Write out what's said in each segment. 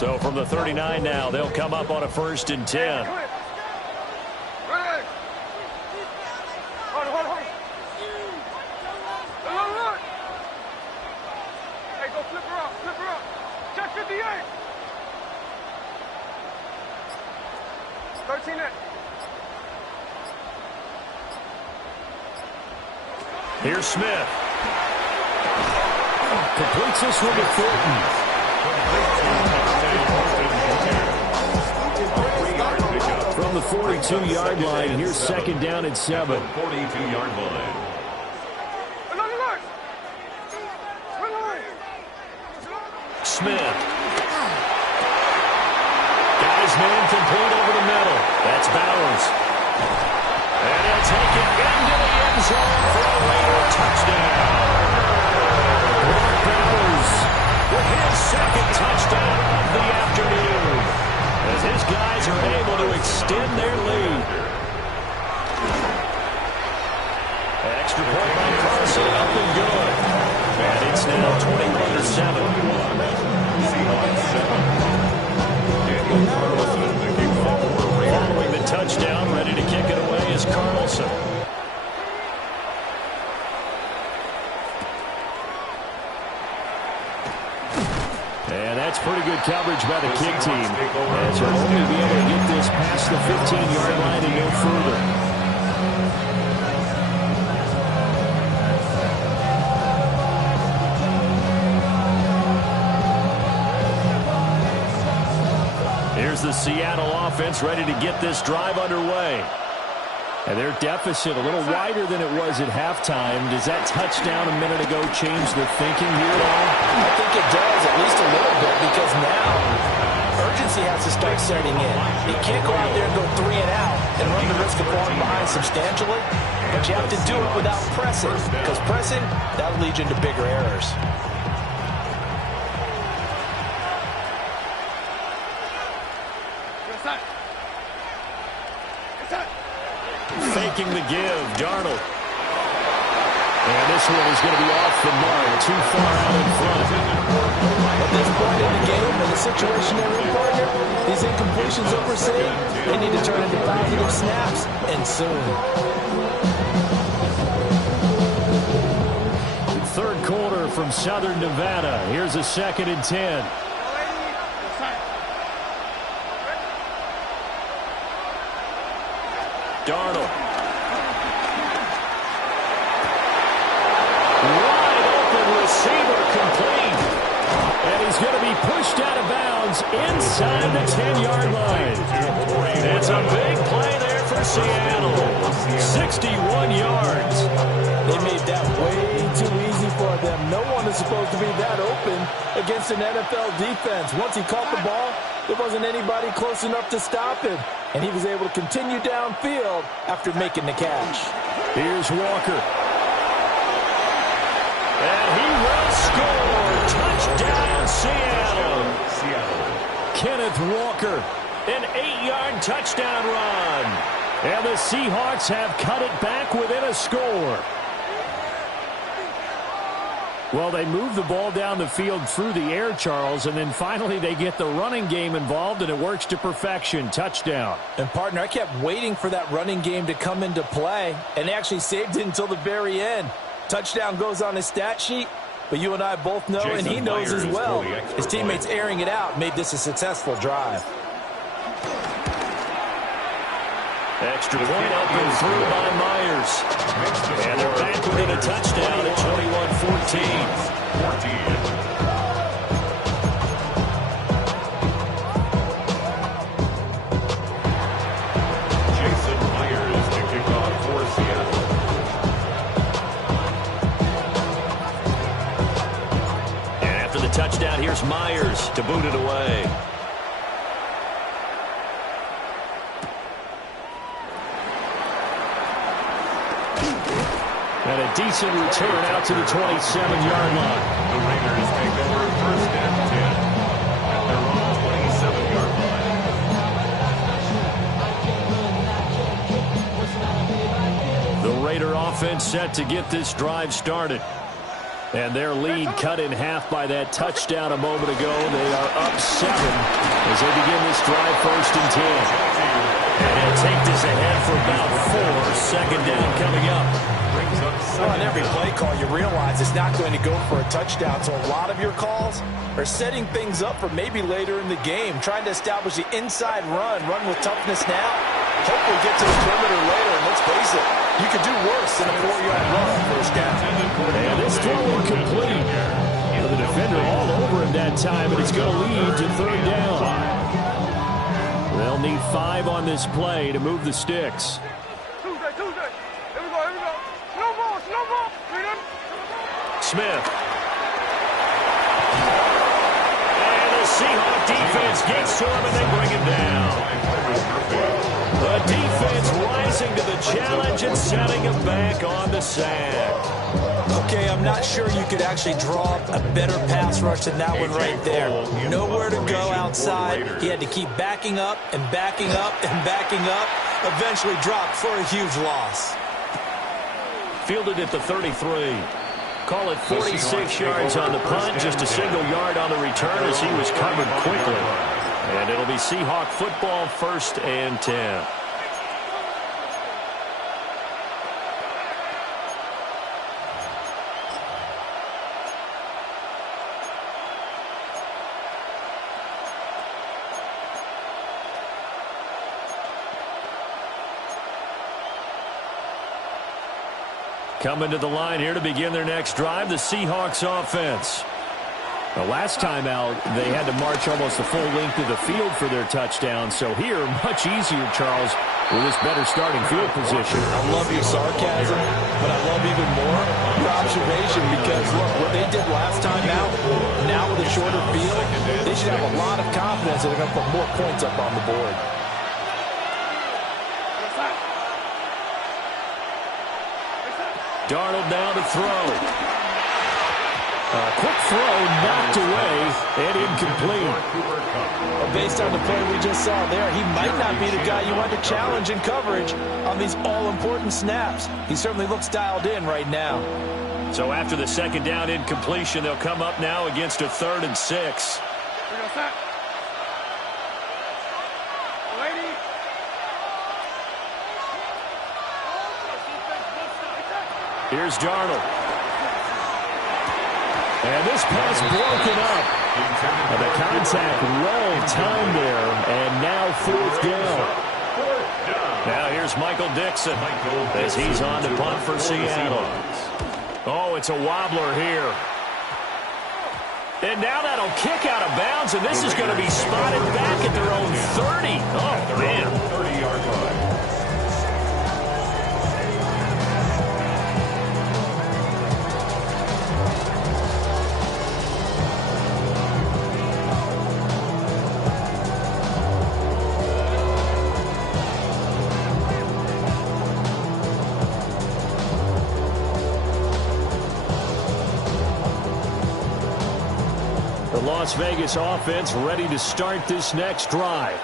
So from the 39 now, they'll come up on a 1st and 10. Here's Smith. Completes this one to Fulton. From the 42-yard line, here's 2nd down and 7. 42-yard line. Smith. Got his man complete over the middle. That's Bowers. And he'll take it into the end zone for a Raider touchdown. Brock Bowers with his 2nd touchdown of the afternoon, as his guys are able to extend their lead. Extra point by Carson, up and good. And it's now 21-7. Following the touchdown, ready to kick it away is Carlson. And that's pretty good coverage by the kick team, as they'll only be able to get this past the 15-yard line and no further. Here's the Seattle offense ready to get this drive underway. And their deficit a little wider than it was at halftime. Does that touchdown a minute ago change the thinking here at all? I think it does, at least a little bit, because now urgency has to start setting in. You can't go out there and go 3 and out and run the risk of falling behind substantially, but you have to do it without pressing, because pressing, that'll lead you into bigger errors. Faking the give, Darnold. And this one is going to be off the mark, too far out in front. At this point in the game, in the situation they're in, partner, these incompletions that we're seeing, they need to turn into positive snaps, and soon. 3rd quarter from Southern Nevada. Here's a 2nd and 10. Darnold. Wide open receiver complete. And he's going to be pushed out of bounds inside the 10-yard line. It's a big play there for Seattle. 61 yards. They made that way too easy for them. No one is supposed to be that open against an NFL defense. Once he caught the ball, there wasn't anybody close enough to stop him. And he was able to continue downfield after making the catch. Here's Walker. And he will score. Touchdown, Seattle. Kenneth Walker, an 8-yard touchdown run. And the Seahawks have cut it back within a score. Well, they move the ball down the field through the air, Charles, and then finally they get the running game involved, and it works to perfection. Touchdown. And, partner, I kept waiting for that running game to come into play, and they actually saved it until the very end. Touchdown goes on his stat sheet, but you and I both know, and he knows as well, his teammates airing it out made this a successful drive. Extra point up and through by Myers. And they're back within a touchdown at 21-14. Jason Myers to kick off for Seattle. And after the touchdown, here's Myers to boot it away. And a decent return out to the 27-yard line. The Raiders take over 1st and 10 at their own 27-yard line. The Raider offense set to get this drive started. And their lead cut in half by that touchdown a moment ago. They are up 7 as they begin this drive, 1st and 10. And they'll take this ahead for about 4. Second down coming up. Well, on every play call, you realize it's not going to go for a touchdown. So a lot of your calls are setting things up for maybe later in the game, trying to establish the inside run with toughness now. Hopefully get to the perimeter later, and let's face it, you could do worse than a 4-yard run on 1st down. And this throw incomplete. The defender all over him that time, and it's going to lead to 3rd down. They'll need 5 on this play to move the sticks. Smith. And the Seahawks defense gets to him and they bring him down. The defense rising to the challenge and setting him back on the sack. Okay, I'm not sure you could actually draw a better pass rush than that one right there. Nowhere to go outside. He had to keep backing up and backing up and backing up. Eventually dropped for a huge loss. Fielded at the 33. Call it 46 yards on the punt, just a single yard on the return as he was covered quickly. And it'll be Seahawk football, 1st and 10. Coming to the line here to begin their next drive, the Seahawks offense. The last time out, they had to march almost the full length of the field for their touchdown. So here, much easier, Charles, with this better starting field position. I love your sarcasm, but I love even more your observation because, look, what they did last time out, now with a shorter field, they should have a lot of confidence that they're going to put more points up on the board. Darnold now to throw. A quick throw knocked away and incomplete. Well, based on the play we just saw there, he might not be the guy you want to challenge in coverage on these all-important snaps. He certainly looks dialed in right now. So after the 2nd down incompletion, they'll come up now against a 3rd and 6. Here's Darnold. And this pass broken up. And the contact well timed there. And now 4th down. Now here's Michael Dixon as he's on to punt for Seattle. Oh, it's a wobbler here. And now that'll kick out of bounds, and this is going to be spotted back at their own 30. Oh, man. 30-yard line. Las Vegas offense ready to start this next drive.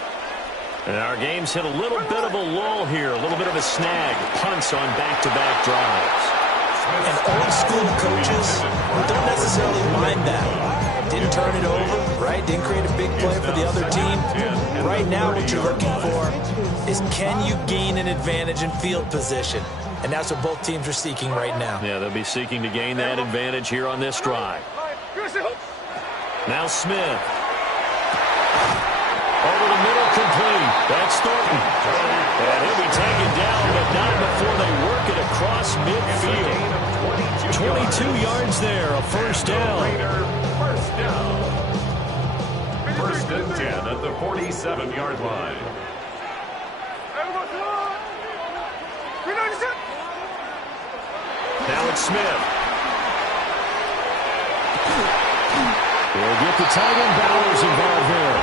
And our game's hit a little bit of a lull here, a little bit of a snag. Punts on back-to-back drives. And old school coaches don't necessarily mind that. Didn't turn it over, right? Didn't create a big play for the other team. Right now what you're looking for is can you gain an advantage in field position? And that's what both teams are seeking right now. Yeah, they'll be seeking to gain that advantage here on this drive. Now Smith. Over the middle, complete. That's Thornton. And he'll be taken down, but not before they work it across midfield. 22 yards there, a 1st down. 1st and 10 at the 47-yard line. Now it's Smith. We'll get the tight end Bowers involved there.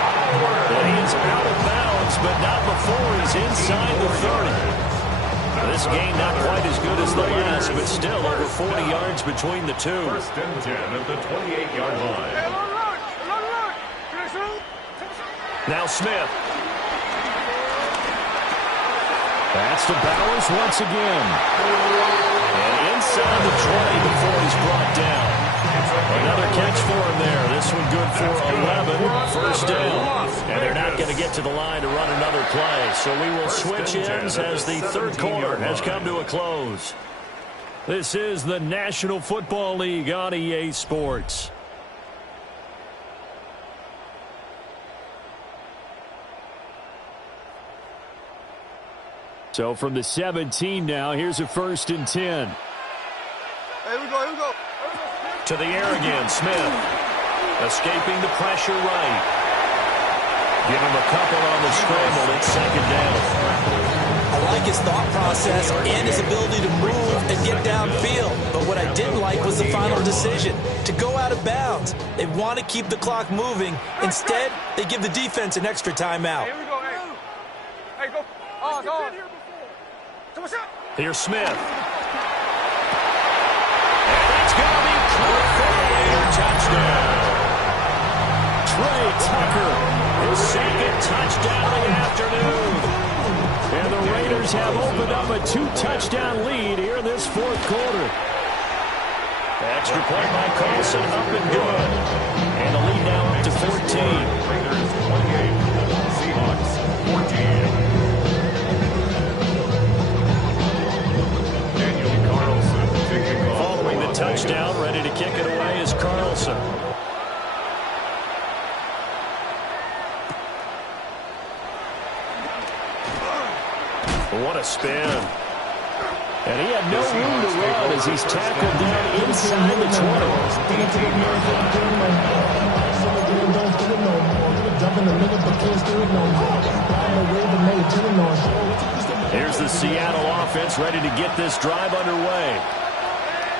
And he is out of bounds, but not before he's inside the 30. This game not quite as good as the last, but still over 40 yards between the two. 1st and 10 at the 28-yard line. Now Smith. That's to Bowers once again. And inside the 20 before he's brought down. catch for him there. This one good for 11. First down. And they're not going to get to the line to run another play. So we will switch ends as the third quarter has come to a close. This is the National Football League on EA Sports. So from the 17 now, here's a 1st and 10. Here we go. To the air again, Smith. Escaping the pressure right. Give him a couple on the scramble. It's 2nd down. I like his thought process and his ability to move and get downfield. But what I didn't like was the final decision, to go out of bounds. They want to keep the clock moving. Instead, they give the defense an extra timeout. Here we go. Hey, go. Go. Here's Smith. And it's going to be caught for a Raider touchdown. Trey Tucker, his 2nd touchdown of the afternoon. And the Raiders have opened up a 2-touchdown lead here in this 4th quarter. Extra point by Carlson, up and good. And the lead now up to 14. Raiders 28, Seahawks 14. Following the touchdown, ready to kick it away is Carlson. What a spin. And he had no room to run as he's tackled down inside the 20. Here's the Seattle offense ready to get this drive underway.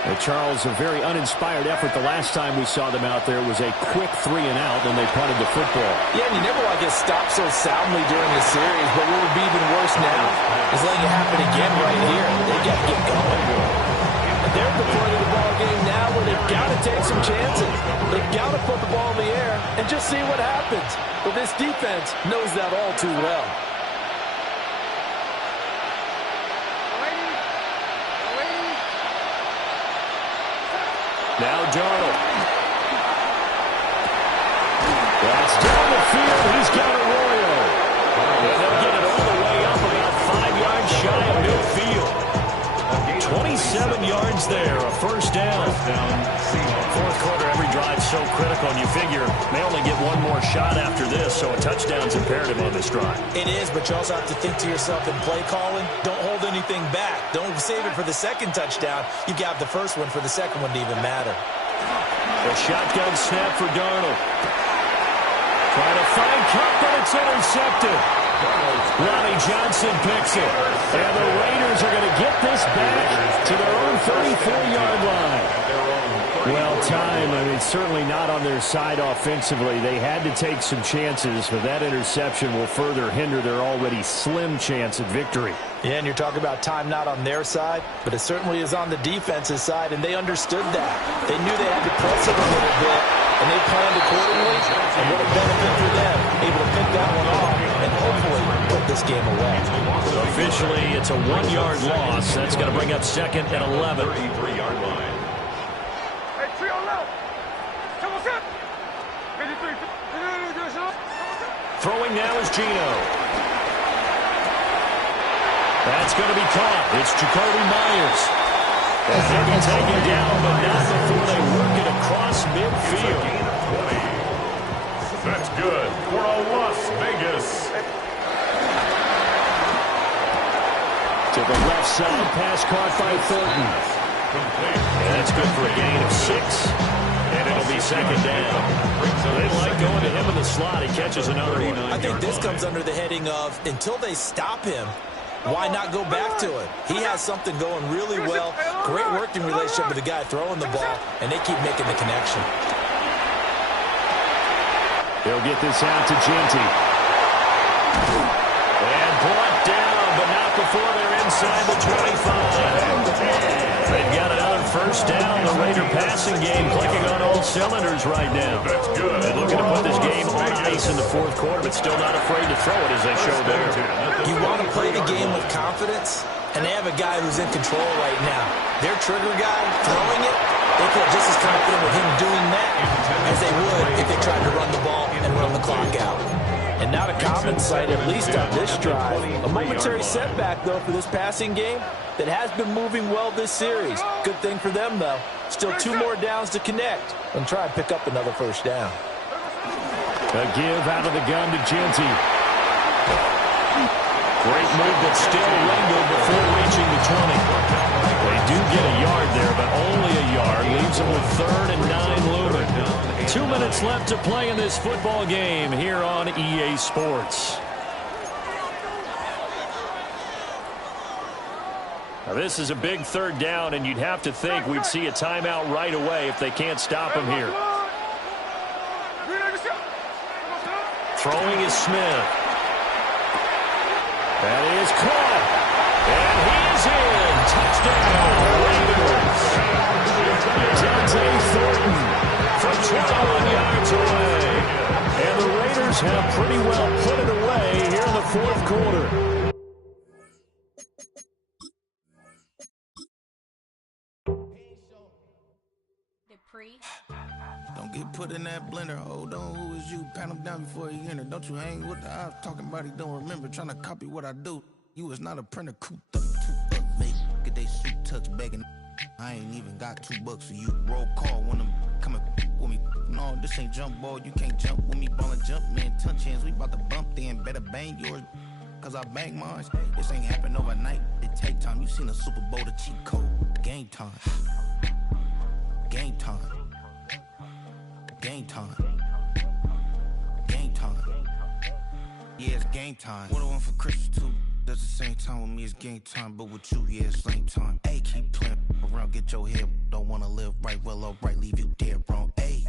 And Charles, a very uninspired effort the last time we saw them out there. It was a quick 3-and-out, and they punted the football. Yeah, and you never want to get stopped so soundly during the series, but what would be even worse now is letting it happen again right here. They got to get going. And they're at the point of the ball game now where they've got to take some chances. They've got to put the ball in the air and just see what happens. But this defense knows that all too well. Now Darnold. That's down the field. He's got Arroyo. And they'll get it all the way up about 5 yards shy of midfield. 27 yards there, a 1st down. 4th quarter, every drive's so critical, and you figure they only get one more shot after this, so a touchdown's imperative on this drive. It is, but you also have to think to yourself in play calling, don't hold anything back. Don't save it for the 2nd touchdown. You got the 1st one for the 2nd one to even matter. The shotgun snap for Darnold. Trying to find Kupp, but it's intercepted. Ronnie Johnson picks it. And the Raiders are going to get this back to their own 34-yard line. Well, time, I mean, certainly not on their side offensively. They had to take some chances, but that interception will further hinder their already slim chance at victory. Yeah, and you're talking about time not on their side, but it certainly is on the defense's side, and they understood that. They knew they had to press it a little bit, and they planned accordingly, and what a benefit for them, able to pick that one off and hopefully put this game away. Officially, it's a 1-yard loss. That's going to bring up 2nd and 11. 33-yard line. Throwing now is Geno. That's going to be caught. It's Jacoby Myers. And they'll be taken down, but not before they work it across midfield. That's good for a Las Vegas. To the left side, pass caught by Thornton. And that's good for a gain of 6. And it'll be 2nd down. They like going to him in the slot. He catches another one. I think this comes under the heading of, until they stop him, why not go back to it? He has something going really well. Great working relationship with the guy throwing the ball, and they keep making the connection. They'll get this out to Genty. And brought down, but not before they're inside the 25. They've got another 1st down. The Raider passing game clicking on all cylinders right now. That's good. And looking to put this game on ice in the 4th quarter, but still not afraid to throw it as they show there. You want to play the game with confidence, and they have a guy who's in control right now. Their trigger guy throwing it, they feel just as confident with him doing that sight, at least on this drive. A momentary setback, though, for this passing game that has been moving well this series. Good thing for them, though. Still 2 more downs to connect and try and pick up another first down. A give out of the gun to Genty. Great move that still lingered before reaching the 20. They do get a yard there, but only a yard. Leaves them with 3rd and 9 looming. 2 minutes left to play in this football game here on EA Sports. Now this is a big 3rd down, and you'd have to think we'd see a timeout right away if they can't stop him here. Throwing is Smith. That is caught. And he is in. Touchdown, Raiders. Dante Thornton from 21 yards away. And the Raiders have pretty well put it away here in the 4th quarter. Don't get put in that blender. Hold on, who is you? Pat him down before he enter. Don't you hang with the eyes talking about he don't remember. Trying to copy what I do. You is not a printer. Cooped up, too up, mate. Get they suit touch begging. I ain't even got $2 for you. Roll call when I'm coming with me. No, this ain't jump ball. You can't jump with me. Ballin' jump, man. Touch hands. We bout to bump then. Better bang yours. Cause I bang mine. This ain't happen overnight. It take time. You seen a Super Bowl, the cheat code. Game time. Game time. Game time. Game time. Yeah, it's game time. What I want for Christmas too. That's the same time with me, it's game time. But with you, yeah, it's lame time. Hey, keep playing around, get your head. Don't wanna live right, well, alright, leave you dead wrong. Hey,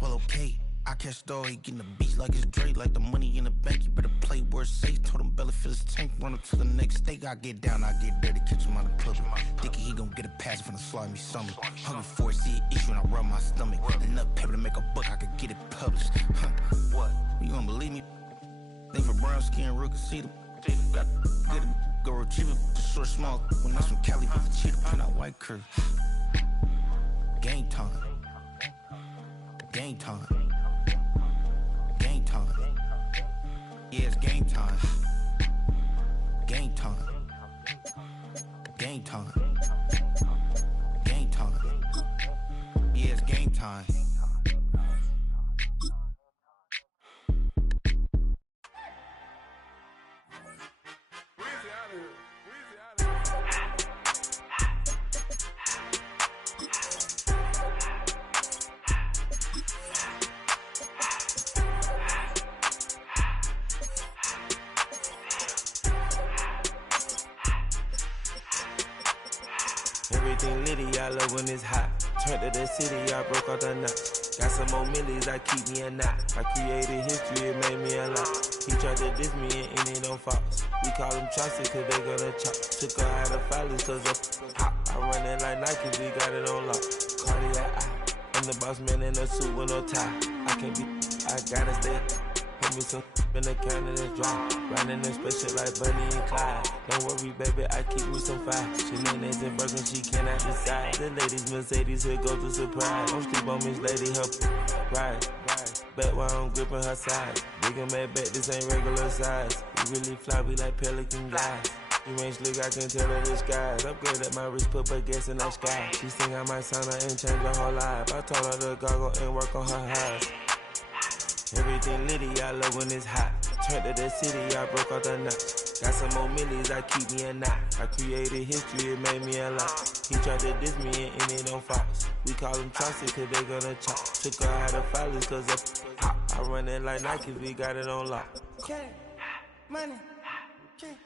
well, okay. I catch the dog, he getting the beats like it's Dre, like the money in the bank. You better play where it's safe. Told him belly fill his tank, run up to the next steak. I get down, I get dirty, catch him on the club. Thinking he gon' get a pass from the slide me something. Hungry for it, see an issue and I rub my stomach. Enough paper to make a book, I could get it published. What? You gonna believe me? Think for brown skin, real can see them. Got good go retrieve it, the short small. When that's from Cali, with the cheetah print out white curve. Game time. Game time. Game time. Yeah, it's game time. Game time. Game time. Game time. Yeah, it's game time. Everything litty, I love when it's hot. Turned to the city, I broke all the knots. Got some more millies, I keep me a knot. I created history, it made me a lot. He tried to diss me and it don't false. We call them Chaucer cause they gonna chop. Took her out of filers cause of hot. I run it like Nike, we got it on lock. Cardiac eye. I'm the boss man in a suit with no tie. I can't be, I gotta stay. Put me some in the can and it's dry. Riding in special like Bunny and Clyde. Don't worry, baby, I keep me some fire. She names and Birkin, she cannot decide. The ladies Mercedes, here go to surprise. Don't sleep on Miss Lady, help ride. Bet while I'm gripping her side. Big and mad bet, this ain't regular size. We really fly, we like Pelican guys. You ain't slick, I can tell her the skies. Upgrade at my wrist, put baguettes in the sky. She think I might sign her and change her whole life. I told her to goggle and work on her highs. Everything litty, I love when it's hot. Turned to the city, I broke all the knots. Got some more millies, I keep me a knot. I created history, it made me a lot. He tried to diss me and it don't false. We call them Chaucer cause they gonna chop. Took her out of filers cause of hot. I run it like Nike, we got it on lock. Okay, money, okay,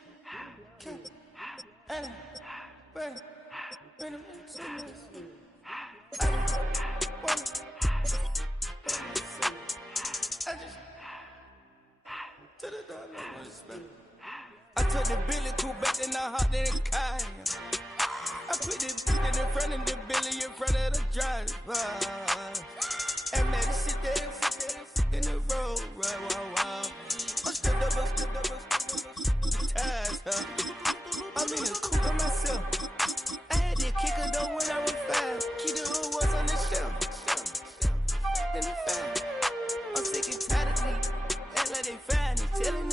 money, I took the Billy Cool back and I hopped in the car. I put the beat in front of the Billy in front of the driver. And man, sit there in the road, right, wow. I stood up, ties, I'm in the coupe by myself. I had that kicker though when I was 5. Key the hood was on the shelf. In the 5. I'm sick and tired of me. Act like they find it, telling me.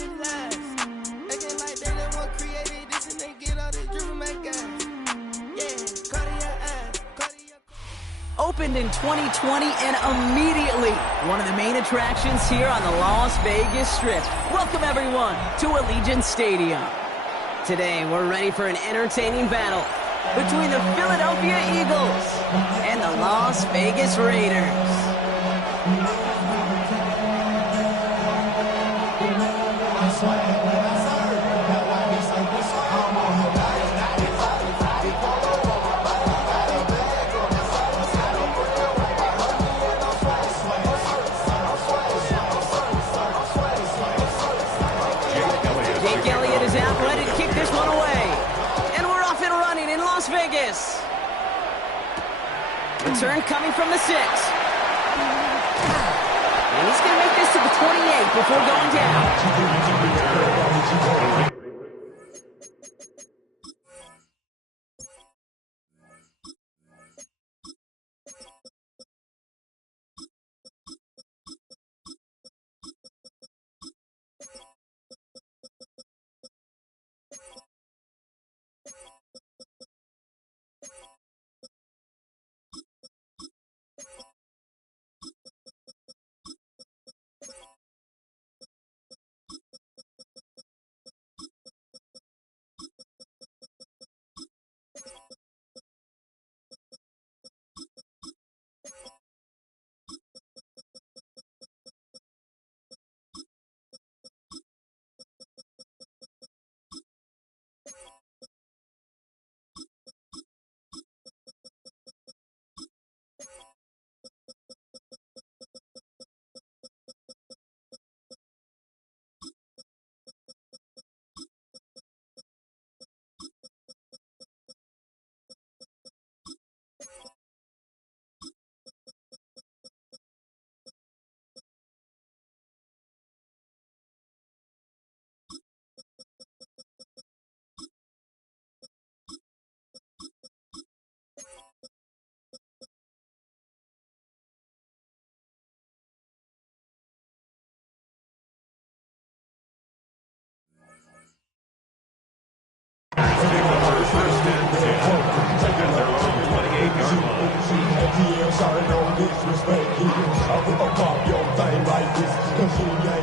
opened in 2020 and immediately one of the main attractions here on the Las Vegas Strip. Welcome, everyone, to Allegiant Stadium. Today, we're ready for an entertaining battle between the Philadelphia Eagles and the Las Vegas Raiders. Vegas. Return coming from the 6. And he's going to make this to the 28 before going down.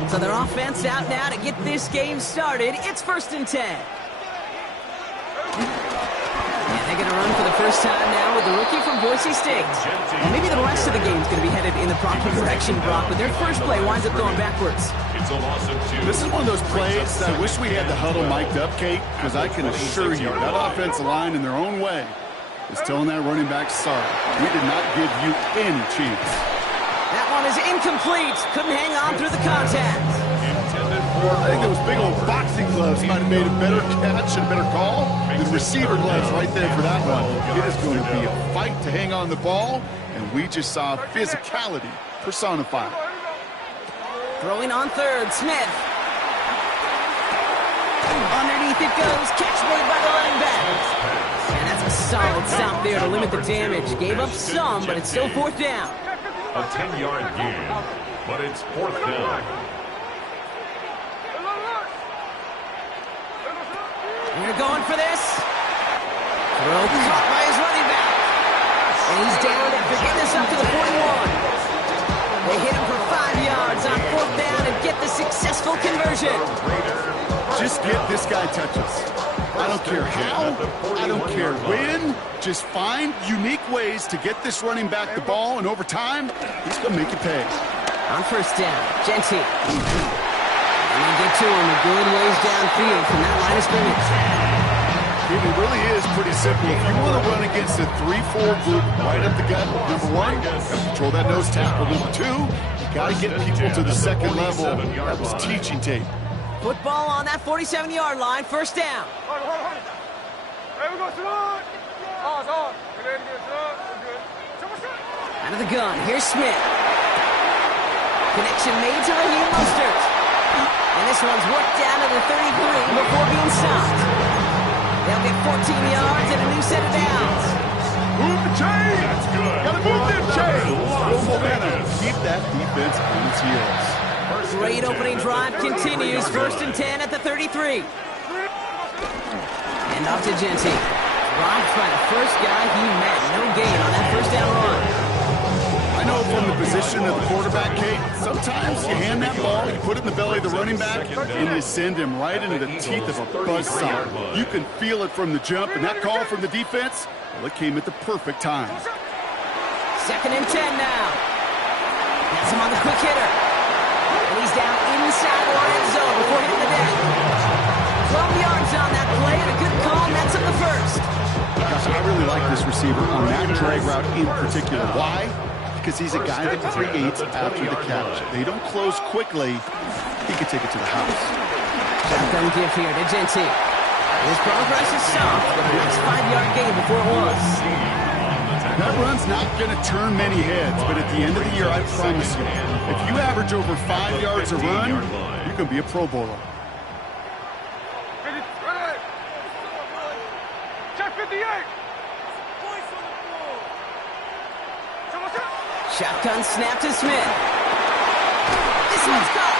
So their offense out now to get this game started. It's 1st and 10. And they're going to run for the first time now with the rookie from Boise State. And maybe the rest of the game is going to be headed in the proper direction, Brock, but their first play winds up going backwards. It's a loss of 2. This is one of those plays that I wish we had the huddle mic'd up, Kate, because I can assure you that offensive line in their own way is telling that running back, sorry, we did not give you any chance. That one is incomplete. Couldn't hang on through the contact. I think those big old boxing gloves might have made a better catch and a better call than receiver gloves right there for that one. It is going to be a fight to hang on the ball, and we just saw physicality personified. Throwing on 3rd, Smith. Underneath it goes. Catch made by the running back. And that's a solid stop there to limit the damage. Gave up some, but it's still 4th down. A 10-yard gain, but it's 4th down. They're going for this. Throw caught by his running back. And he's down after getting this up to the 41. They hit him for 5 yards on 4th down and get the successful conversion. Just get this guy touches. I don't care how, I don't care when. Just find unique ways to get this running back the ball, and over time, he's going to make you pay. On 1st down, Genty. And they get to him a good ways downfield from that line of scrimmage. It really is pretty simple. If you want to run against a 3-4 group right up the gut, number 1, control that nose tackle. Number 2, you got to get people to the second level. That was teaching tape. Football on that 47-yard line, 1st down. Out of the gun, here's Smith. Connection made to Raheem Mostert. And this one's worked down to the 33 before being stopped. They'll get 14 yards and a new set of downs. Move the chain! That's good. Gotta move them chain! Keep that defense on its heels. Great opening drive continues. 1st and 10 at the 33. And off to Genty. Rocked by the first guy he met. No gain on that 1st down run. position of the quarterback, Kate, sometimes you hand that ball, you put it in the belly of the running back, and you send him right into the teeth of a buzzsaw. You can feel it from the jump, and that call from the defense, well, it came at the perfect time. 2nd and 10 now. Has him on the quick hitter. And he's down inside the end zone before hitting the deck. 12 yards on that play, and a good call nets him the first. Gosh, I really like this receiver on that drag route in particular. Why? Because he's a guy that creates after the catch. They don't close quickly. He could take it to the house. Shotgun give here to Jeanty. His progress is soft, but a nice 5-yard gain before it was. That run's not going to turn many heads, but at the end of the year, I promise you, if you average over 5 yards a run, you can be a Pro Bowler. Shotgun snap to Smith. This one's caught.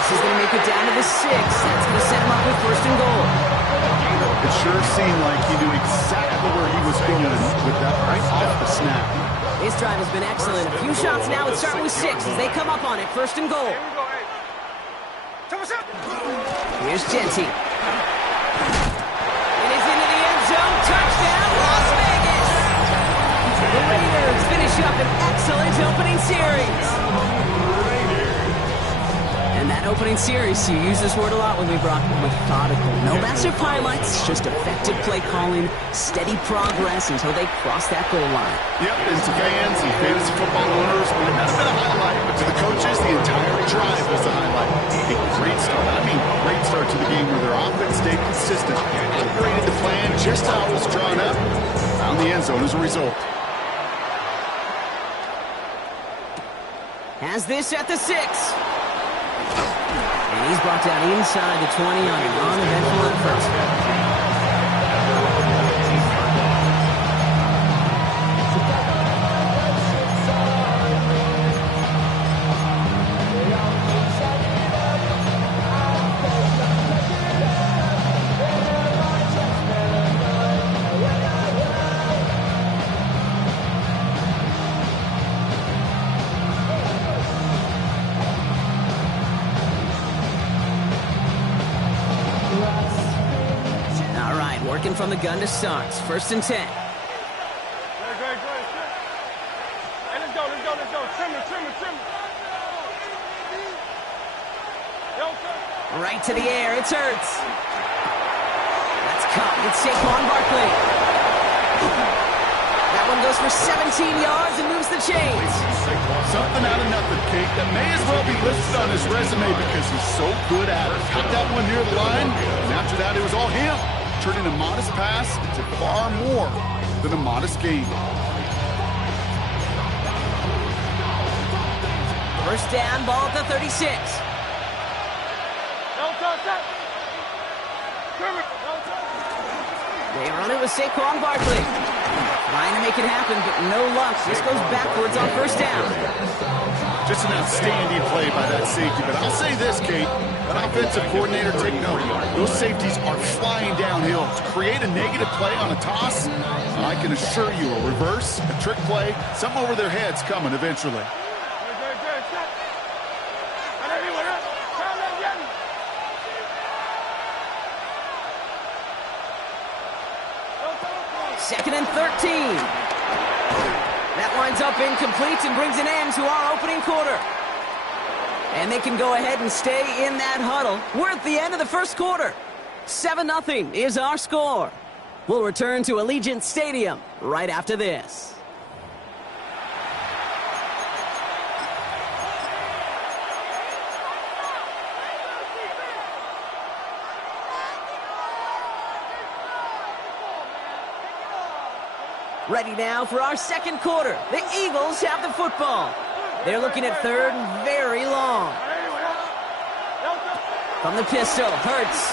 This is going to make it down to the 6. That's going to set him up with 1st and goal. It sure seemed like he knew exactly where he was going with that right off the snap. His drive has been excellent. A few shots now. It's starting with 6 as they come up on it. 1st and goal. Here's Jeanty. It is into the end zone. Touchdown, Las Vegas. The Raiders finish up an excellent opening series. And that opening series, you use this word a lot with me, Brock, methodical. No massive highlights, just effective play calling, steady progress until they cross that goal line. Yep, and to fans and fantasy football owners, it might have been a highlight, but to the coaches, the entire drive was a highlight. A great start. I mean, great start to the game where their offense stayed consistent, upgraded the plan just how it was drawn up, found the end zone as a result. Has this at the 6. And he's brought down inside the 20 on an uneventful effort. From the gun to starts. 1st and 10. Hey, let's go. Trim it. Right to the air. It's Hurts. That's caught. It's Saquon Barkley. That one goes for 17 yards and moves the chains. Something out of nothing, Kate, that may as well be listed on his resume because he's so good at it. Got that one near the line, and after that, it was all him. Turning a modest pass into far more than a modest gain. 1st down, ball at the 36. They run it with Saquon Barkley. Trying to make it happen, but no luck. This goes backwards on 1st down. Just an outstanding play by that safety. But I'll say this, Kate. That offensive coordinator, take note. Those safeties are flying downhill. To create a negative play on a toss, I can assure you a reverse, a trick play, something over their heads coming eventually. Second and 13. That winds up incomplete and brings an end to our opening quarter. And they can go ahead and stay in that huddle. We're at the end of the 1st quarter. 7-0 is our score. We'll return to Allegiant Stadium right after this. Ready now for our 2nd quarter. The Eagles have the football. They're looking at 3rd and very long. From the pistol, Hurts.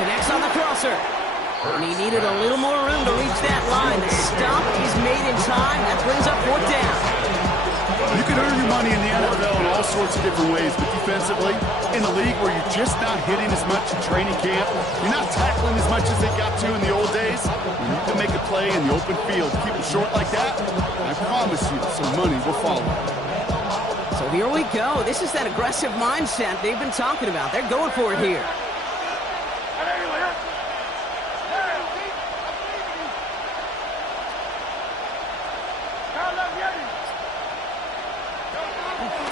Connects on the crosser. And he needed a little more room to reach that line. The stop is made in time. That brings up 4th down. You can earn your money in the NFL in all sorts of different ways, but defensively, in a league where you're just not hitting as much in training camp, you're not tackling as much as they got to in the old days, you need to make a play in the open field. Keep it short like that, I promise some money will follow. So here we go. This is that aggressive mindset they've been talking about. They're going for it here.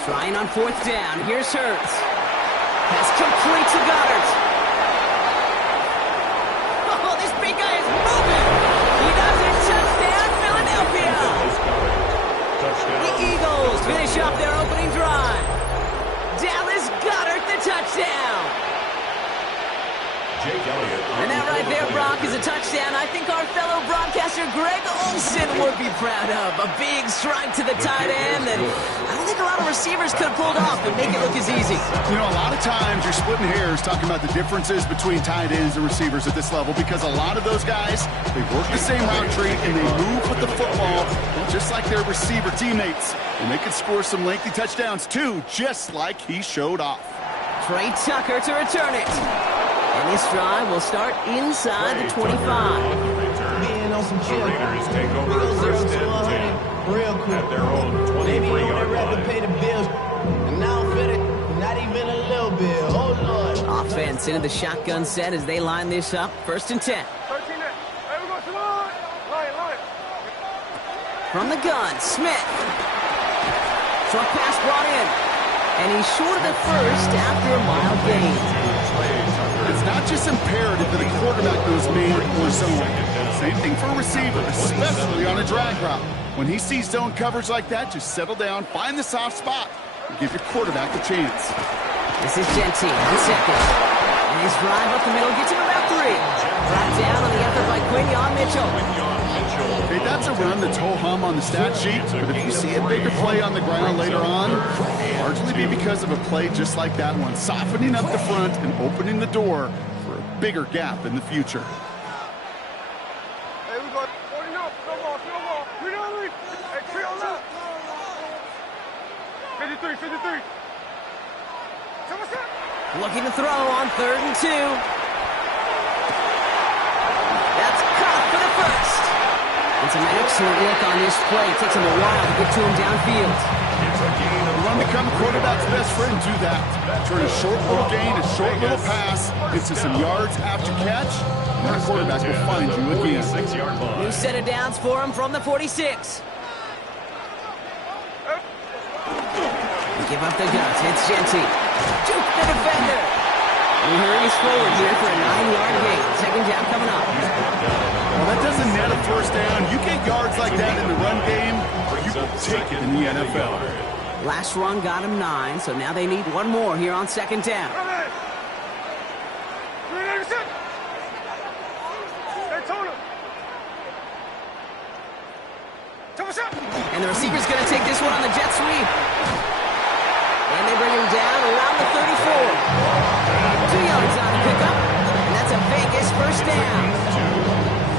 Trying on 4th down. Here's Hurts. Pass complete to Goddard. Oh, this big guy is moving. He does it. Touchdown, Philadelphia. The Eagles finish up their opening drive. Dallas Goedert the touchdown. And that right there, Brock, is a touchdown I think our fellow broadcaster Greg Olsen would be proud of. A big strike to the tight end that I don't think a lot of receivers could have pulled off and make it look as easy. You know, a lot of times you're splitting hairs talking about the differences between tight ends and receivers at this level because a lot of those guys, they work the same route tree and they move with the football just like their receiver teammates. And they can score some lengthy touchdowns too, just like he showed off. Trey Tucker to return it. And this drive will start inside the 25. Being on some chill. The Raiders take over 1st and 10 real quick. at their own Maybe you 23-yard would rather line. pay the bills. And now fit it, not even a little bit. Oh, Lord. Offense into the shotgun set as they line this up. 1st and 10. 13 there. Hey, we go to line. From the gun, Smith. Short pass brought in. And he's short of the first after a mile gain. It's not just imperative that a quarterback goes man or zone. Same thing for a receiver, especially on a drag route. When he sees zone coverage like that, just settle down, find the soft spot, and give your quarterback a chance. This is Gentile on 2nd. And his drive up the middle gets him about 3. Brought down on the effort by Quinion Mitchell. Hey, that's a run that's ho-hum on the stat sheet, but if you see a bigger play on the ground later on, it'll largely be because of a play just like that one, softening up the front and opening the door for a bigger gap in the future. Hey, we go 40 up. No more. We don't leave. Hey, 3 on left. 53. So what's up? Looking to throw on 3rd and 2. That's caught for the first. It's an excellent look on this play. It takes him a while to get to him downfield. You want to become a quarterback's best friend, do that. Turn a short little gain, a short little pass into some yards after catch, and that quarterback will find you again. 6-yard line. New set of downs for him from the 46. Give up the guts. It's Gentile. Juke the defender. He hurries forward here for a 9-yard gain. 2nd down coming up. Well, that doesn't net a first down. You get yards like that in the run game, you will take it in the NFL. Last run got him 9, so now they need one more here on 2nd down. And the receiver's going to take this one on the jet sweep. And they bring him down around the 34. 2 yards on the pickup. And that's a Vegas 1st down.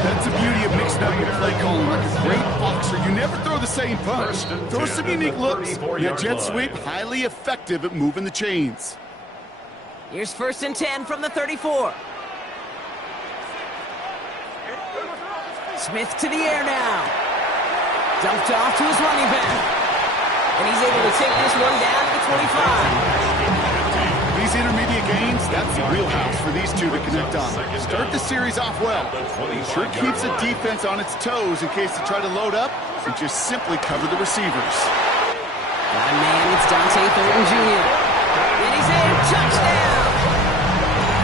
That's the beauty of mixed up your play calling. Like a great boxer, you never throw the same punch. Throw some unique looks. That jet sweep, highly effective at moving the chains. Here's 1st and 10 from the 34. Smith to the air now. Dumped off to his running back. And he's able to take this one down to the 25. These intermediate gains, that's the wheelhouse for these two to connect on. Start the series off well. Sure keeps the defense on its toes in case they try to load up and just simply cover the receivers. Got a man, it's Dante Thornton Jr. And he's in, touchdown!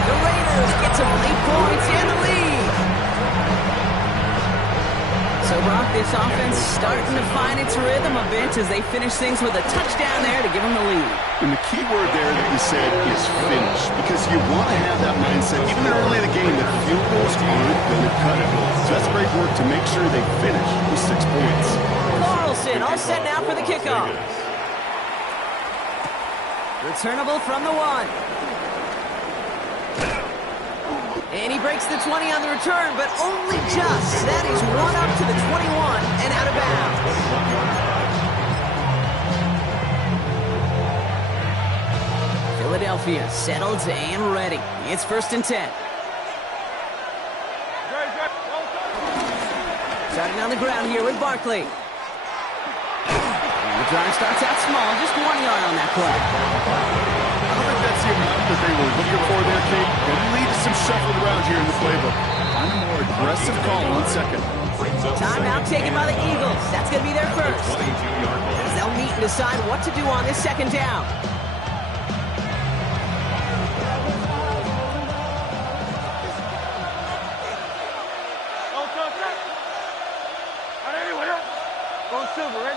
The Raiders get to 8 points and the lead. So, Brock, this offense starting to find its rhythm a bit as they finish things with a touchdown there to give them the lead. And the key word there that you said is finish, because you want to have that mindset, even early in the game, that field goals aren't going to cut it. So that's great work to make sure they finish with 6 points. Carlson all set now for the kickoff. Returnable from the 1. And he breaks the 20 on the return, but only just. That is one up to the 21 and out of bounds. Philadelphia settled and ready. It's 1st and 10. Starting on the ground here with Barkley. drive starts out small, just 1 yard on that play. I don't think that's the amount that they were looking for there, Kate. Going to lead to some shuffling around here in the playbook. Find a more aggressive call on second. Timeout taken by the Eagles. That's going to be their first. As they'll meet and decide what to do on this second down. Go Silver, ready?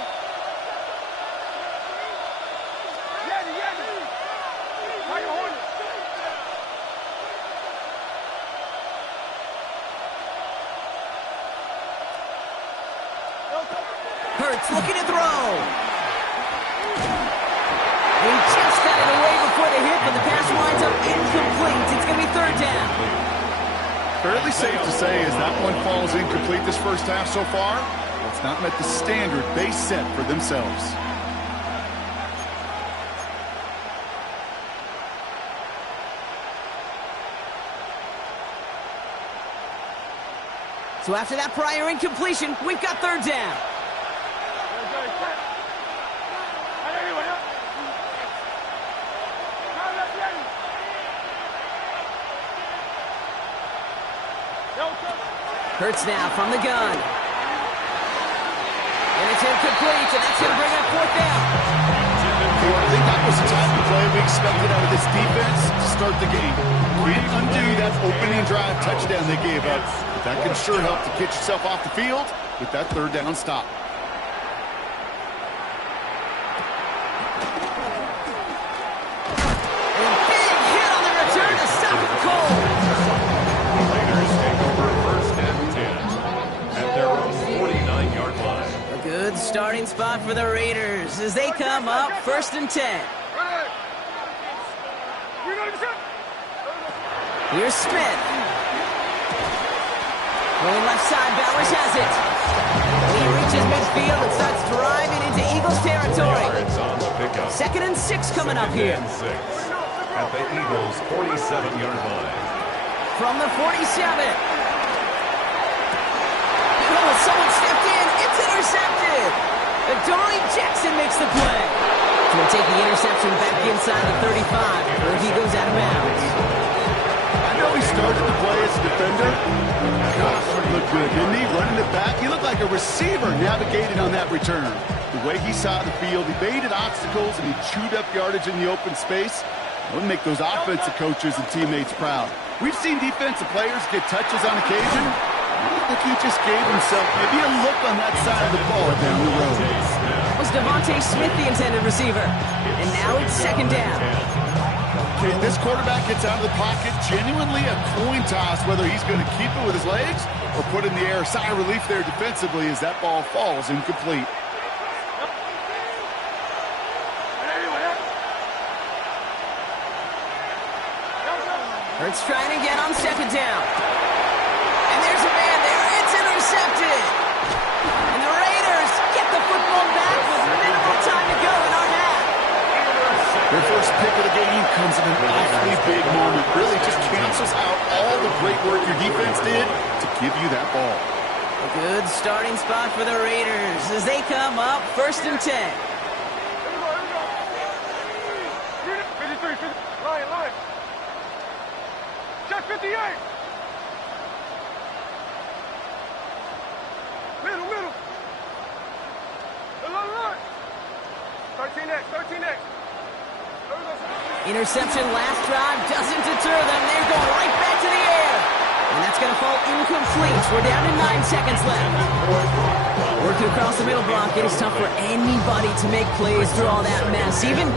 Hurts looking to throw. He just got it away before the hit, but the pass winds up incomplete. It's going to be third down. Fairly safe to say as that one falls incomplete this first half so far, it's not met the standard they set for themselves. So after that prior incompletion, we've got third down. Hurts now from the gun. And it's incomplete, and that's going to bring up fourth down. I think that was the type of play we expected out of this defense to start the game. Can't undo that opening drive touchdown they gave up. But that can sure help to get yourself off the field with that third down stop. And big hit on the return to stop it cold. Raiders take over first and 10 at their own 49-yard line. A good starting spot for the Raiders as they come up first and 10. Here's Smith. Going left side, Bowers has it. He reaches midfield and starts driving into Eagles territory. Second and 6 coming up here. At the Eagles' 47-yard line. From the 47. Oh, someone stepped in. It's intercepted. Adoree Jackson makes the play. He'll take the interception back inside the 35 where he goes out of bounds. I know he started the play as a defender. Gosh, he looked good, didn't he? Running it back. He looked like a receiver navigating on that return. The way he saw the field, he baited obstacles and he chewed up yardage in the open space. That would make those offensive coaches and teammates proud. We've seen defensive players get touches on occasion. I think he just gave himself maybe a look on that side of the ball down the road. Was Devontae Smith the intended receiver? And now it's second down. Okay, this quarterback gets out of the pocket, genuinely a coin toss whether he's going to keep it with his legs or put it in the air. Sigh of relief there defensively as that ball falls incomplete. Hurts trying again on second down. And there's a man there. It's intercepted. And the Raiders get the football back with minimal time to go in our half. Their first pick of the game comes in an awfully big moment. Really just cancels out all the great work your defense did to give you that ball. A good starting spot for the Raiders as they come up first and 10. 53, line. Check 58. Middle. Line. 13X. Interception last drive doesn't deter them. They're going right back to the air. And that's going to fall incomplete. We're down to 9 seconds left. Working across the middle block, it is tough for anybody to make plays through all that mess, even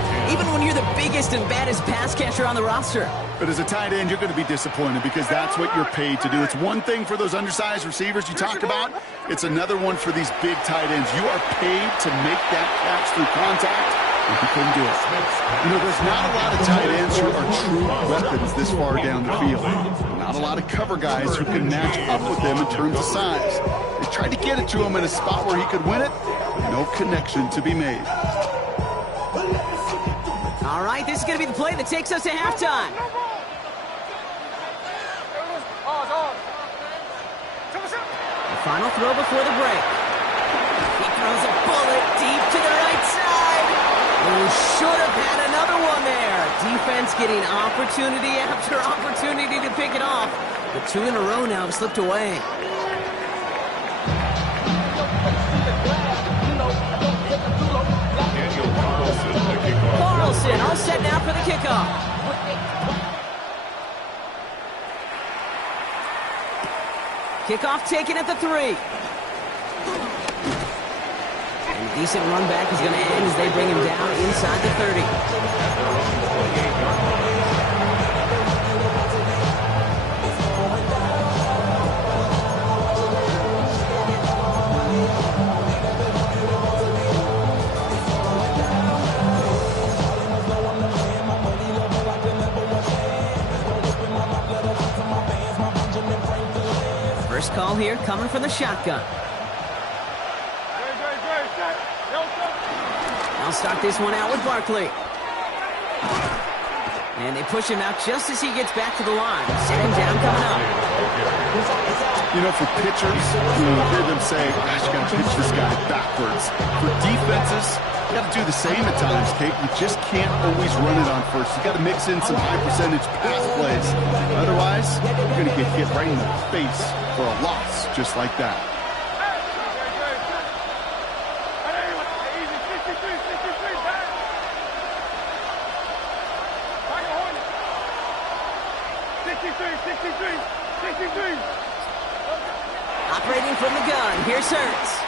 when you're the biggest and baddest pass catcher on the roster. But as a tight end, you're going to be disappointed because that's what you're paid to do. It's one thing for those undersized receivers you talk about. It's another one for these big tight ends. You are paid to make that catch through contact, and you couldn't do it. You know, there's not a lot of tight ends who are true weapons this far down the field. Not a lot of cover guys who can match up with them in terms of size. They tried to get it to him in a spot where he could win it. No connection to be made. All right, this is going to be the play that takes us to halftime. The final throw before the break. He throws a bullet deep to the right side. defense getting opportunity after opportunity to pick it off. But 2 in a row now have slipped away. Daniel Carlson, the kickoff. Carlson all set now for the kickoff. Kickoff taken at the 3. And a decent run back is going to end as they bring him down inside the 30. At their own 28-yard line. First call here coming from the shotgun. I'll start this one out with Barkley. And they push him out just as he gets back to the line. Second down coming up. You know, for pitchers, you hear them say, gosh, you got to pitch this guy backwards. For defenses, you got to do the same at times, Kate. You just can't always run it on first. You got to mix in some high percentage pass plays. Otherwise, you're going to get hit right in the face for a loss just like that. Operating from the gun, here's Hurts.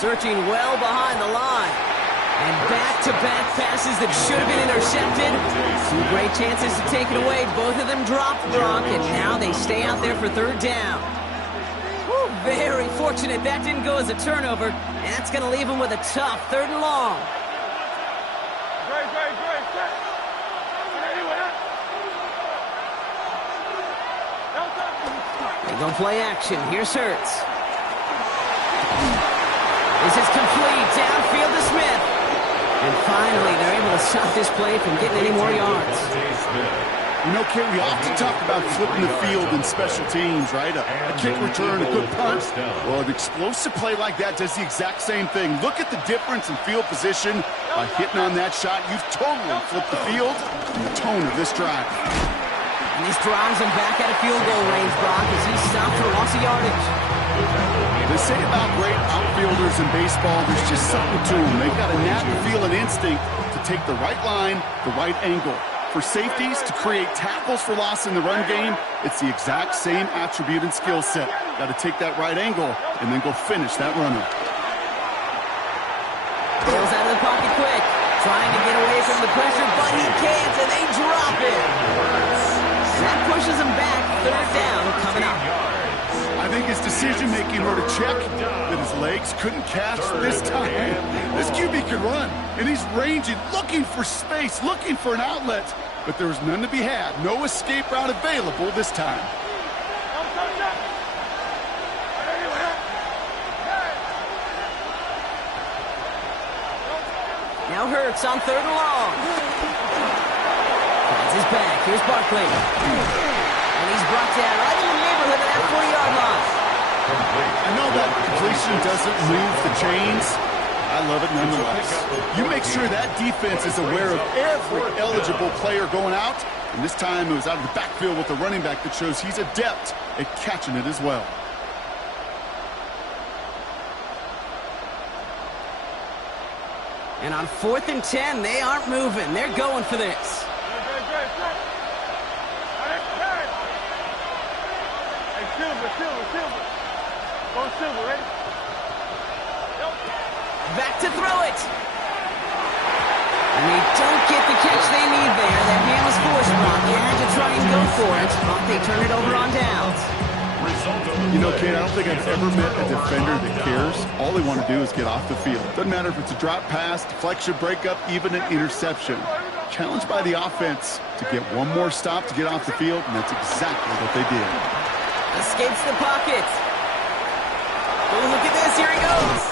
Searching well behind the line. And back-to-back passes that should have been intercepted. 2 great chances to take it away. Both of them dropped, Brock, and now they stay out there for 3rd down. Whew, very fortunate that didn't go as a turnover. And that's going to leave them with a tough 3rd and long. They go play action. Here's Hurts. This is complete. Downfield to Smith. And finally, they're able to stop this play from getting any more yards. You know, Kate, we often talk about flipping the field in special teams, right? A kick return, a good punt. Well, an explosive play like that does the exact same thing. Look at the difference in field position. By hitting on that shot, you've totally flipped the field and the tone of this drive. And this drives him back out of field goal range, Brock, as he stopped for loss of yardage. They say about great outfielders in baseball, there's just something to them. They've got a natural feel and instinct to take the right line, the right angle. For safeties, to create tackles for loss in the run game, it's the exact same attribute and skill set. Got to take that right angle and then go finish that runner. Bails out of the pocket quick, trying to get away from the pressure, but he can't, and they drop it. And that pushes him back. 3rd down coming up. I think his decision-making were to check that his legs couldn't catch this time. This QB could run, and he's ranging, looking for space, looking for an outlet. But there was none to be had. No escape route available this time. Now Hurts on 3rd and long. Finds his back. Here's Barkley. And he's brought down right in the neighborhood of that 40-yard line. I know that completion doesn't move the chains. I love it nonetheless. You make sure that defense is aware of every eligible player going out. And this time it was out of the backfield with the running back that shows he's adept at catching it as well. And on 4th and 10, they aren't moving. They're going for this. Back to throw it. And they don't get the catch they need there. That man was forced, Brock. They had to try and go for it, but they turn it over on downs. You know, Kate, I don't think I've ever met a defender that cares. All they want to do is get off the field. Doesn't matter if it's a drop pass, deflection, breakup, even an interception. Challenged by the offense to get one more stop to get off the field, and that's exactly what they did. Escapes the pocket. Oh, look at this. Here he goes.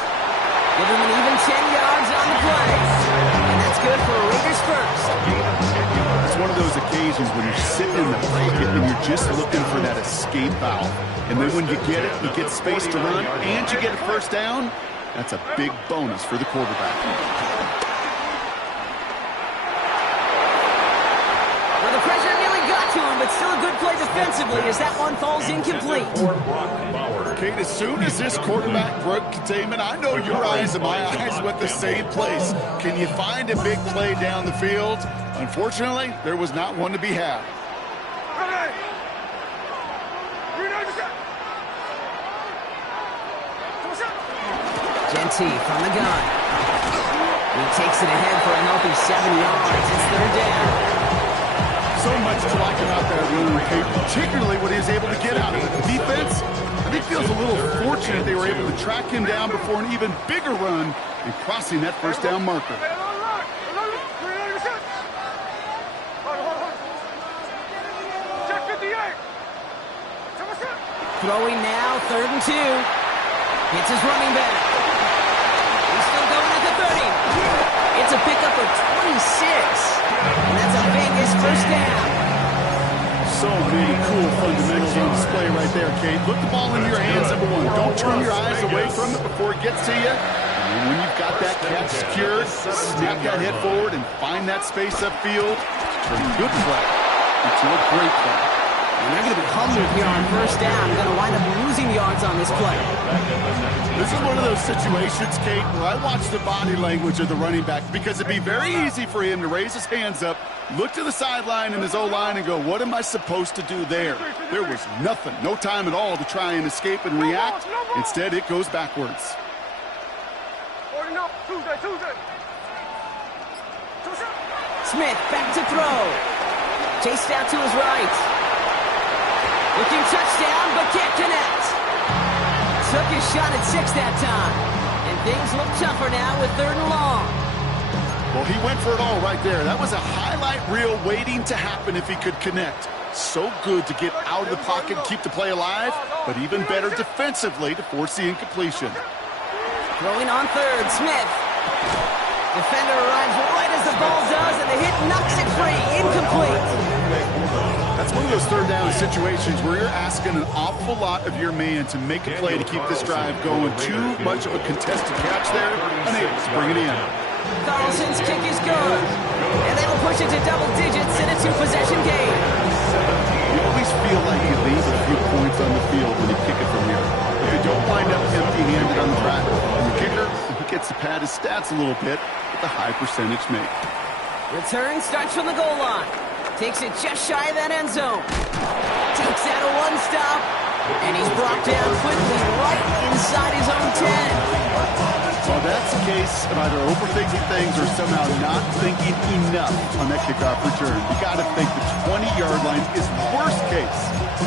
Give him an even 10 yards on the play. And that's good for Raiders first. It's one of those occasions when you're sitting in the pocket and you're just looking for that escape valve. And then when you get it, you get space to run, and you get a first down, that's a big bonus for the quarterback. Well, the pressure nearly got to him, but still a good play defensively as that one falls incomplete. Kate, as soon as this quarterback broke containment, I know your eyes and my eyes went the same place. Can you find a big play down the field? Unfortunately, there was not one to be had. Genty from the gun. He takes it ahead for a healthy 7 yards. It's third down. So much to like about that run, Kate, particularly what he was able to get out of it. The defense, I think, feels a little fortunate they were able to track him down before an even bigger run and crossing that first down marker. Throwing now, 3rd and 2. Hits his running back. He's still going at the 30. It's a pickup of 26. And that's a Vegas first down. So many cool fundamentals on display right there, Kate. Look the ball into your hands, number one. Don't turn your eyes away from it before it gets to you. And when you've got that catch secured, snap that head forward and find that space upfield. Turn a good play into a great play. And they're going to be humbled here on first down. They're going to wind up losing yards on this play. This is one of those situations, Kate, where I watch the body language of the running back because it'd be very easy for him to raise his hands up, look to the sideline in his O-line and go, what am I supposed to do there? There was nothing, no time at all to try and escape and react. Instead, it goes backwards. Smith back to throw. Chased out to his right. Looking touchdown, but can't connect. Took his shot at 6 that time. And things look tougher now with 3rd and long. Well, he went for it all right there. That was a highlight reel waiting to happen if he could connect. So good to get out of the pocket and keep the play alive, but even better defensively to force the incompletion. Throwing on 3rd, Smith. Defender arrives right as the ball does, and the hit knocks it free. Incomplete. That's one of those 3rd down situations where you're asking an awful lot of your man to make a play to keep this drive going. Too much of a contested catch there, unable to bring it in. Carlson's kick is good. And they will push it to double digits in a 2-possession game. You always feel like you leave a few points on the field when you kick it from here. If you don't wind up empty-handed on the track, the kicker, he gets to pad his stats a little bit with a high percentage make. Return starts from the goal line. Takes it just shy of that end zone. Takes out a 1-stop. And he's brought down quickly right inside his own 10. Well, that's the case of either overthinking things or somehow not thinking enough on that kickoff return. You got to think the 20-yard line is worst case.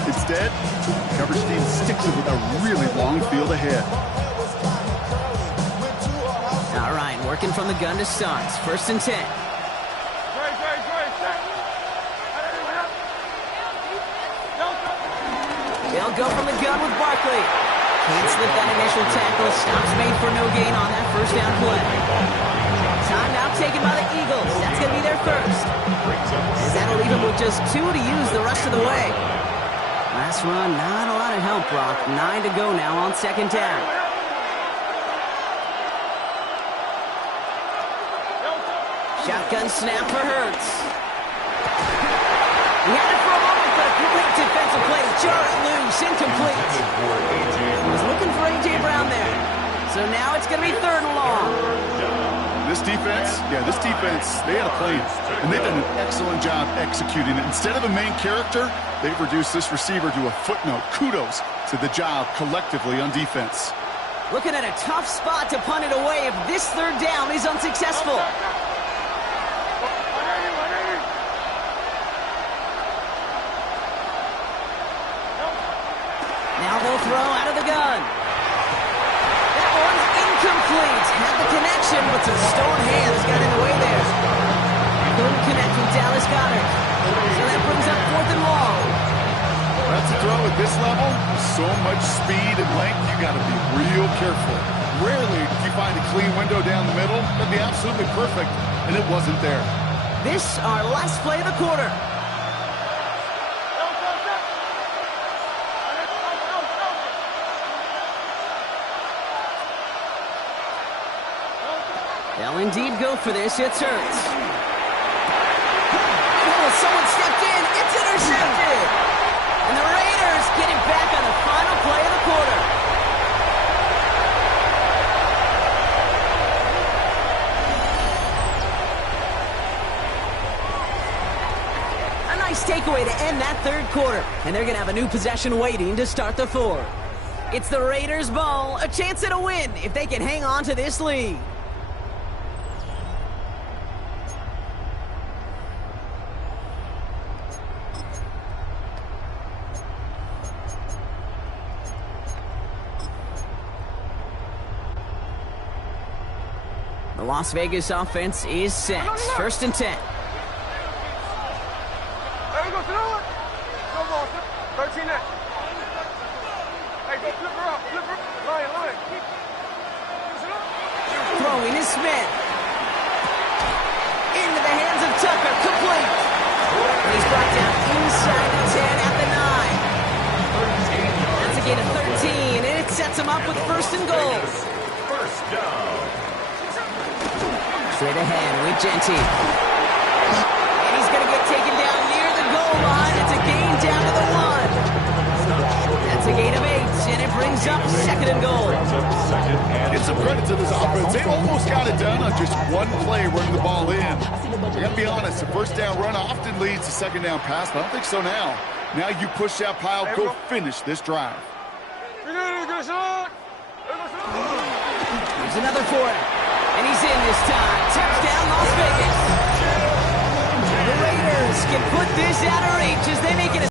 Instead, the coverage team sticks it with a really long field ahead. All right, working from the gun to start. 1st and 10. They'll go from the gun with Barkley. Can't slip that initial tackle. Stops made for no gain on that first down play. Time now taken by the Eagles. That's going to be their first. As that'll leave them with just 2 to use the rest of the way. Last run, not a lot of help, Brock. 9 to go now on 2nd down. Shotgun snap for Hurts. He had it for a moment, but a great defensive play. Jar it loose, incomplete. He was looking for A.J. Brown there. So now it's going to be 3rd and long. This defense, they had a plan. And they've done an excellent job executing it. Instead of a main character, they've reduced this receiver to a footnote. Kudos to the job collectively on defense. Looking at a tough spot to punt it away if this 3rd down is unsuccessful. Now they'll throw out of the gun. That one's incomplete. Had the connection, but some stone hands got in the way there. Couldn't connect with Dallas Goedert. So that brings up 4th and long. That's a throw at this level. So much speed and length, you got to be real careful. Rarely do you find a clean window down the middle. That'd be absolutely perfect, and it wasn't there. This, our last play of the quarter. They'll indeed go for this. It's Hurts. He will someone stepped in. It's intercepted. And the Raiders get it back on the final play of the quarter. A nice takeaway to end that third quarter. And they're going to have a new possession waiting to start the fourth. It's the Raiders' ball, a chance at a win if they can hang on to this lead. The Las Vegas offense is set. First and 10. Hey, we go through it. Go ball. 13 next. Hey, go flip her up. Flip her. Line. Throwing is Smith. Into the hands of Tucker. Complete. And he's brought down inside the 10 at the 9. That's a gain of 13, and it sets him up with first and goal. First down. Straight ahead with Genty. And he's going to get taken down near the goal line. It's a gain down to the 1. That's a gain of 8, and it brings up second and goal. Get some credit to this offense. They almost got it done on just one play running the ball in. I got to be honest, the first down run often leads to second down pass, but I don't think so now. Now you push that pile, go finish this drive. Here's another for him. And he's in this time. Touchdown, Las Vegas. The Raiders can put this out of reach as they make it a